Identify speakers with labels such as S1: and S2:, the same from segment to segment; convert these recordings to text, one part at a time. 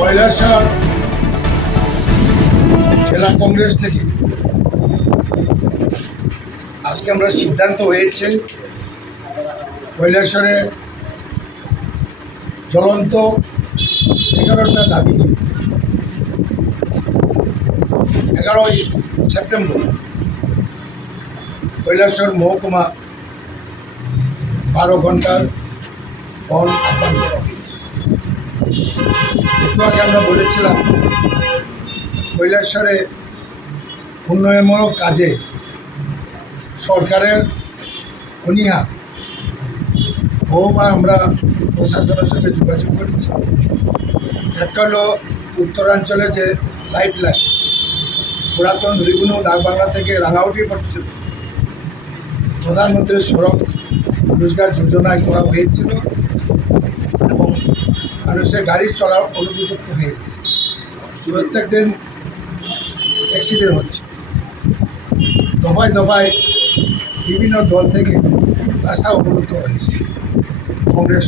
S1: কৈলাসহর জেলা কংগ্রেস থেকে। আজকে আমরা সিদ্ধান্ত হয়েছে, কৈলাসরে জ্বলন্ত এগারোটা দাবি নিয়ে। এগারোই সেপ্টেম্বর, কৈলাসর মহকুমা বারো ঘণ্টার বন আহ্বান করা হয়েছে। একটু আগে আমরা বলেছিলাম কৈলাসরে উন্নয়নমূলক কাজে সরকারের অনীহা, বহুবার আমরা প্রশাসনের সঙ্গে যোগাযোগ করেছি। একটা হলো উত্তরাঞ্চলে যে লাইফ লাইন পুরাতন রিগুনো ডাকবাংলা থেকে রাঙাউটি পড়ছিল প্রধানমন্ত্রীর সড়ক রোজগার যোজনায় করা হয়েছিল। এবং মানুষের গাড়ি চলার অনুপযুক্ত হয়ে গেছে। প্রত্যেক দিন অ্যাক্সিডেন্ট হচ্ছে। দফায় দফায় বিভিন্ন দল থেকে রাস্তা অবরোধ করা হয়েছে। কংগ্রেস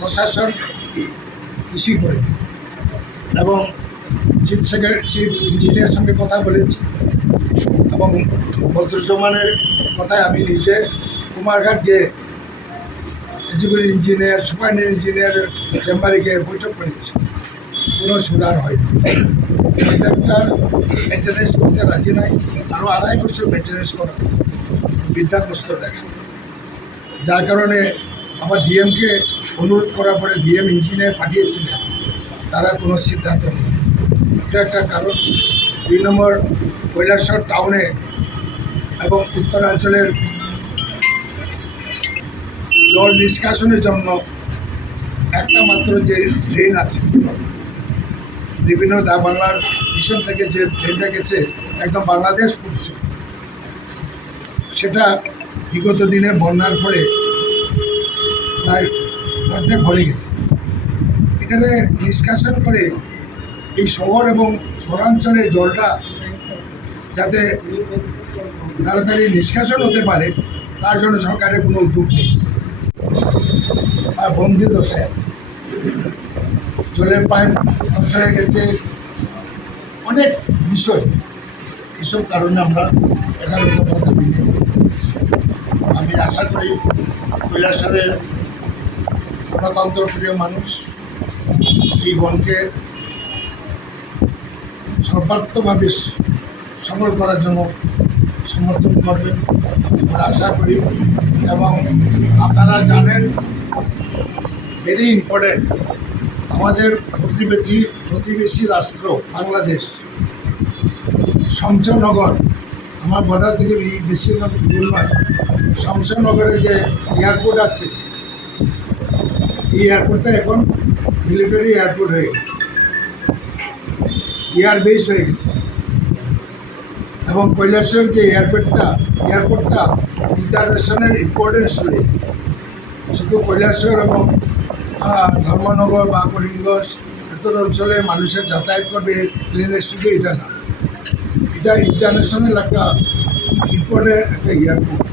S1: প্রশাসন কিছুই করে এবং চিফ সেক্রেটারি চিফ ইঞ্জিনিয়ার সঙ্গে কথা বলেছি। এবং বদরুজ্জামানের কথায় আমি নিজে কুমারঘাট গিয়ে এক্সিকিউটিভ ইঞ্জিনিয়ার সুপার ইঞ্জিনিয়ারের চেম্বারে গিয়ে বৈঠক করেছি। কোনো সুধার হয়নি। কন্ট্রাক্টর মেনটেন্যান্স করতে রাজি নাই, আরও আড়াই বছর মেনটেন্যান্স করা বিদ্যাগ্রস্ত দেখে যার কারণে আমার ডিএমকে অনুরোধ করার পরে ডিএম ইঞ্জিনিয়ার পাঠিয়েছিলেন, তারা কোনো সিদ্ধান্ত নেই এটা একটা কারণ। দুই নম্বর, কৈলাসর টাউনে এবং উত্তরাঞ্চলের জল নিষ্কাশনের জন্য একটা মাত্র যে ড্রেন আছে, বিভিন্ন দা বাংলার মিশন থেকে যে ট্রেনটা গেছে, একদম বাংলাদেশ পড়ছে। সেটা বিগত দিনে বন্যার ফলে প্রায় ভরে গেছে। এখানে নিষ্কাশন করে এই শহর এবং শহরাঞ্চলে জলটা যাতে তাড়াতাড়ি নিষ্কাশন হতে পারে, তার জন্য সরকারের কোনো উদ্যোগ নেই। আর বন্দি দশায় আছে। জলের পাইপ নষ্ট হয়ে গেছে। অনেক বিষয়। এসব কারণে আমরা এগারো কথা বিনিয়োগ আমি আশা করি কৈলাসরের গণতন্ত্র প্রিয় মানুষ এই বনকে সর্বাত্মকভাবে সফল করার জন্য সমর্থন করবেন। আশা করি এবং আপনারা জানেন ভেরি ইম্পর্টেন্ট আমাদের প্রতিবেশী প্রতিবেশী রাষ্ট্র বাংলাদেশ শমশনগর আমার বর্ডার থেকে বেশিরভাগ দূর নয় শমশনগরে যে এয়ারপোর্ট আছে, এই এয়ারপোর্টটা এখন মিলিটারি এয়ারপোর্ট হয়ে গেছে এয়ার বেস হয়ে গেছে। এবং কৈলাসের যে এয়ারপোর্টটা এয়ারপোর্টটা ইন্টারন্যাশনাল ইম্পর্টেন্স রয়েছে শুধু কৈলাসর এবং ধর্মনগর বা কলিঙ্গ এতর অঞ্চলে মানুষের যাতায়াত করবে প্লেনের শুধু এটা না। এটা ইন্টারন্যাশনাল একটা ইম্পর্টেন্ট একটা এয়ারপোর্ট।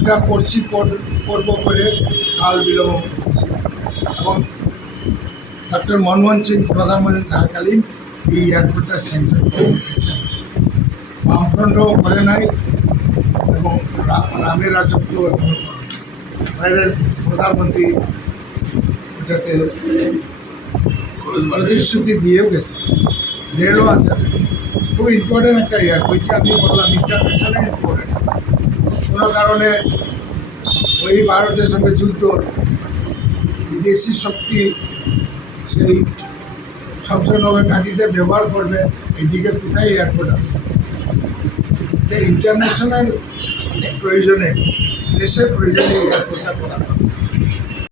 S1: এটা করছি কর- করব করে কাল বিলম্ব করছি। এবং ডক্টর মনমোহন সিং প্রধানমন্ত্রী থাকাকালীন এই এয়ারপোর্টটা স্যাংশন করে দিয়েছেন বামফ্রন্টও করে নাই এবং রামের রাজত্ব এখনও। বাইরের প্রধানমন্ত্রী এটাতে প্রতিশ্রুতি দিয়েও গেছে। রেলও আছে। খুব ইম্পর্টেন্ট একটা এয়ারপোর্ট যে আমি বললাম ইন্টারন্যাশনাল ইম্পর্টেন্ট কোনো কারণে ওই ভারতের সঙ্গে যুদ্ধ, বিদেশি শক্তি সেই শমশনগর ঘাঁটিতে ব্যবহার করবে এইদিকে কোথায় এয়ারপোর্ট আছে? তাই ইন্টারন্যাশনাল প্রয়োজনে দেশের প্রয়োজনে এই করা।